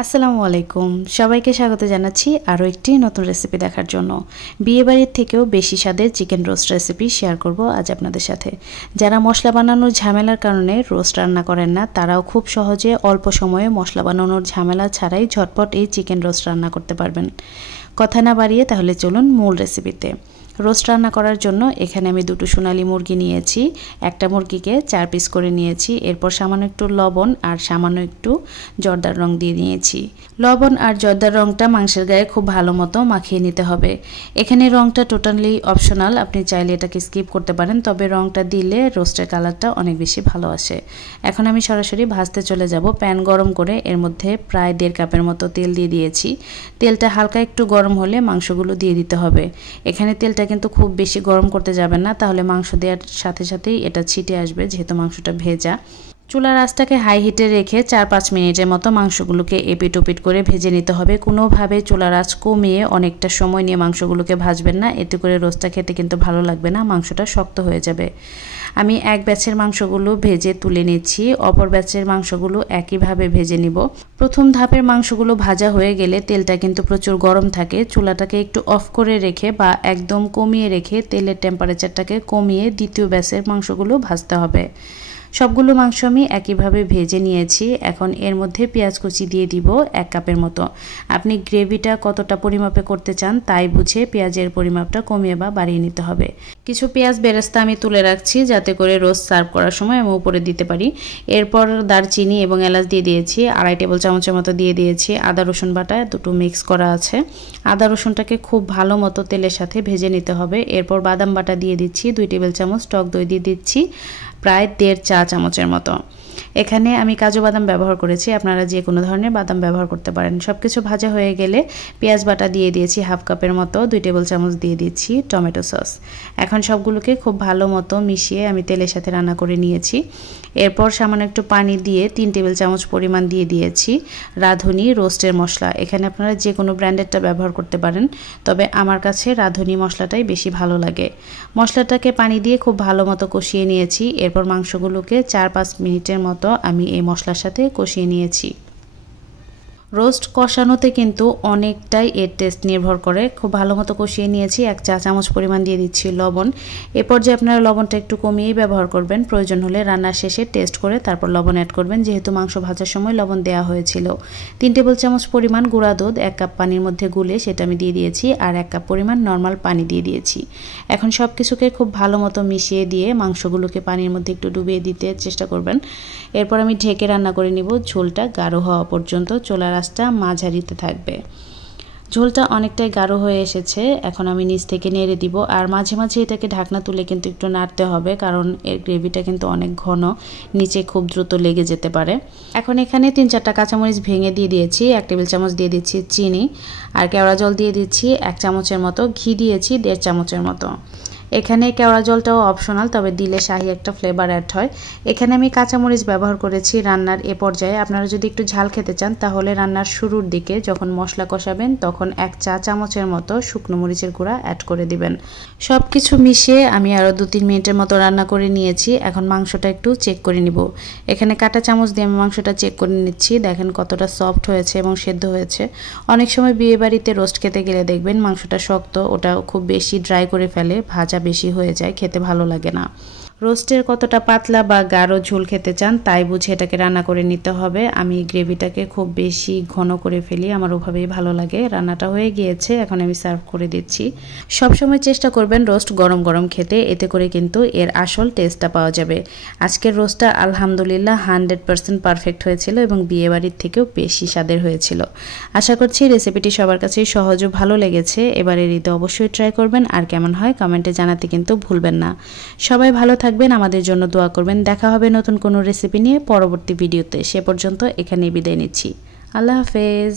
আসসালামু আলাইকুম সবাইকে স্বাগত জানাচ্ছি আরও একটি নতুন রেসিপি দেখার জন্য। বিয়েবাড়ির থেকেও বেশি স্বাদের চিকেন রোস্ট রেসিপি শেয়ার করব আজ আপনাদের সাথে। যারা মশলা বানানোর ঝামেলার কারণে রোস্ট রান্না করেন না, তারাও খুব সহজে অল্প সময়ে মশলা বানানোর ঝামেলা ছাড়াই ঝটপট এই চিকেন রোস্ট রান্না করতে পারবেন। কথা না বাড়িয়ে তাহলে চলুন মূল রেসিপিতে। রোস্ট রান্না করার জন্য এখানে আমি দুটো সোনালী মুরগি নিয়েছি। একটা মুরগিকে 4 পিস করে নিয়েছি। এরপর সামান্য একটু লবণ আর সামান্য একটু জর্দার রং দিয়ে নিয়েছি। লবণ আর জর্দার রংটা মাংসের গায়ে খুব ভালো মতো মাখিয়ে নিতে হবে। এখানে রংটা টোটালি অপশনাল, আপনি চাইলে এটাকে স্কিপ করতে পারেন, তবে রংটা দিলে রোস্টের কালারটা অনেক বেশি ভালো আসে। এখন আমি সরাসরি ভাজতে চলে যাব। প্যান গরম করে এর মধ্যে প্রায় 1.5 কাপের মতো তেল দিয়ে দিয়েছি। তেলটা হালকা একটু গরম হলে মাংসগুলো দিয়ে দিতে হবে। এখানে তেলটা কিন্তু খুব বেশি গরম করতে যাবেন না, তাহলে মাংস দেওয়ার সাথে সাথেই এটা ছিটে আসবে, যেহেতু মাংসটা ভেজা। চুলার আঁচটাকে হাই হিটে রেখে 4-5 মিনিটের মতো মাংসগুলোকে এপিট ওপিট করে ভেজে নিতে হবে। কোনোভাবে চুলার আঁচ কমিয়ে অনেকটা সময় নিয়ে মাংসগুলোকে ভাজবেন না, এতে করে রোস্টটা খেতে কিন্তু ভালো লাগবে না, মাংসটা শক্ত হয়ে যাবে। আমি এক ব্যাচের মাংসগুলো ভেজে তুলে নিচ্ছি, অপর ব্যাচের মাংসগুলো একইভাবে ভেজে নিব। প্রথম ধাপের মাংসগুলো ভাজা হয়ে গেলে তেলটা কিন্তু প্রচুর গরম থাকে, চুলাটাকে একটু অফ করে রেখে বা একদম কমিয়ে রেখে তেলের টেম্পারেচারটাকে কমিয়ে দ্বিতীয় ব্যাচের মাংসগুলো ভাজতে হবে। সবগুলো মাংস আমি একইভাবে ভেজে নিয়েছি। এখন এর মধ্যে পেঁয়াজ কুচি দিয়ে দিব 1 কাপের মতো। আপনি গ্রেভিটা কতটা পরিমাপে করতে চান তাই বুঝে পেঁয়াজের পরিমাপটা কমিয়ে বা বাড়িয়ে নিতে হবে। কিছু পেঁয়াজ বেরেস্তা আমি তুলে রাখছি, যাতে করে রোস্ট সার্ভ করার সময় আমি উপরে দিতে পারি। এরপর দারচিনি এবং এলাচ দিয়ে দিয়েছি, 2.5 টেবিল চামচের মতো দিয়ে দিয়েছি। আদা রসুন বাটা দুটো মিক্স করা আছে। আদা রসুনটাকে খুব ভালো মতো তেলের সাথে ভেজে নিতে হবে। এরপর বাদাম বাটা দিয়ে দিচ্ছি 2 টেবিল চামচ, টক দই দিয়ে দিচ্ছি প্রায় 1.5 চা চামচের মতো। এখানে আমি কাজু বাদাম ব্যবহার করেছি, আপনারা যে কোনো ধরনের বাদাম ব্যবহার করতে পারেন। সব কিছু ভাজা হয়ে গেলে পেঁয়াজ বাটা দিয়ে দিয়েছি 1/2 কাপের মতো, 2 টেবিল চামচ দিয়ে দিচ্ছি টমেটো সস। এখন সবগুলোকে খুব ভালো মতো মিশিয়ে আমি তেলের সাথে রান্না করে নিয়েছি। এরপর সামান্য একটু পানি দিয়ে 3 টেবিল চামচ পরিমাণ দিয়ে দিয়েছি রাঁধুনি রোস্টের মশলা। এখানে আপনারা যে কোনো ব্র্যান্ডেরটা ব্যবহার করতে পারেন, তবে আমার কাছে রাঁধুনি মশলাটাই বেশি ভালো লাগে। মশলাটাকে পানি দিয়ে খুব ভালো মতো কষিয়ে নিয়েছি। এরপর মাংসগুলোকে 4-5 মিনিটের মতো আমি এই মশলার সাথে কষিয়ে নিয়েছি। রোস্ট কষানোতে কিন্তু অনেকটাই এর টেস্ট নির্ভর করে। খুব ভালো মতো কষিয়ে নিয়েছি। 1 চা চামচ পরিমাণ দিয়ে দিচ্ছি লবণ। এরপর যে আপনারা লবণটা একটু কমিয়েই ব্যবহার করবেন, প্রয়োজন হলে রান্নার শেষে টেস্ট করে তারপর লবণ অ্যাড করবেন, যেহেতু মাংস ভাজার সময় লবণ দেওয়া হয়েছিল। 3 টেবিল চামচ পরিমাণ গুঁড়া দুধ 1 কাপ পানির মধ্যে গুলে সেটা আমি দিয়ে দিয়েছি, আর 1 কাপ পরিমাণ নর্মাল পানি দিয়ে দিয়েছি। এখন সব কিছুকে খুব ভালো মতো মিশিয়ে দিয়ে মাংসগুলোকে পানির মধ্যে একটু ডুবিয়ে দিতে চেষ্টা করবেন। এরপর আমি ঢেকে রান্না করে নিব ঝোলটা গাঢ় হওয়া পর্যন্ত। চুলার আঁচটা মাঝারিতে থাকবে। ঝোলটা অনেকটাই গাঢ় হয়ে এসেছে, এখন আমি নিচ থেকে নেড়ে দিব, আর মাঝে মাঝে এটাকে ঢাকনা তুলে কিন্তু একটু নাড়তে হবে, কারণ এর গ্রেভিটা কিন্তু অনেক ঘন, নিচে খুব দ্রুত লেগে যেতে পারে। এখন এখানে 3-4টা কাঁচামরিচ ভেঙে দিয়ে দিয়েছি, 1 টেবিল চামচ দিয়ে দিচ্ছি চিনি, আর কেওড়া জল দিয়ে দিচ্ছি 1 চামচের মতো, ঘি দিয়েছি 1.5 চামচের মতো। এখানে কেওড়া জলটাও অপশনাল, তবে দিলে শাহি একটা ফ্লেভার অ্যাড হয়। এখানে আমি কাঁচামরিচ ব্যবহার করেছি রান্নার এ পর্যায়ে। আপনারা যদি একটু ঝাল খেতে চান তাহলে রান্নার শুরুর দিকে যখন মশলা কষাবেন তখন 1 চা চামচের মতো শুকনো মরিচের গুঁড়া অ্যাড করে দিবেন। সব কিছু মিশিয়ে আমি আরও 2-3 মিনিটের মতো রান্না করে নিয়েছি। এখন মাংসটা একটু চেক করে নিব। এখানে কাঁটা চামচ দিয়ে আমি মাংসটা চেক করে নিচ্ছি, দেখেন কতটা সফট হয়েছে এবং সেদ্ধ হয়েছে। অনেক সময় বিয়েবাড়িতে রোস্ট খেতে গেলে দেখবেন মাংসটা শক্ত, ওটা খুব বেশি ড্রাই করে ফেলে, ভাজা বেশি হয়ে যায়, খেতে ভালো লাগে না। রোস্টের কতটা পাতলা বা গাঢ় ঝোল খেতে চান তাই বুঝে এটাকে রান্না করে নিতে হবে। আমি গ্রেভিটাকে খুব বেশি ঘন করে ফেলি, আমার ওভাবেই ভালো লাগে। রান্নাটা হয়ে গিয়েছে, এখন আমি সার্ভ করে দিচ্ছি। সবসময় চেষ্টা করবেন রোস্ট গরম গরম খেতে, এতে করে কিন্তু এর আসল টেস্টটা পাওয়া যাবে। আজকের রোস্টটা আলহামদুলিল্লাহ 100% পারফেক্ট হয়েছিল এবং বিয়েবাড়ির থেকেও বেশি স্বাদের হয়েছিল। আশা করছি রেসিপিটি সবার কাছেই সহজ ও ভালো লেগেছে। এবারে ঈদে অবশ্যই ট্রাই করবেন, আর কেমন হয় কমেন্টে জানাতে কিন্তু ভুলবেন না। সবাই ভালো থাকবেন, আমাদের জন্য দোয়া করবেন। দেখা হবে নতুন কোনো রেসিপি নিয়ে পরবর্তী ভিডিওতে। সে পর্যন্ত এখানেই বিদায় নিচ্ছি। আল্লাহ হাফেজ।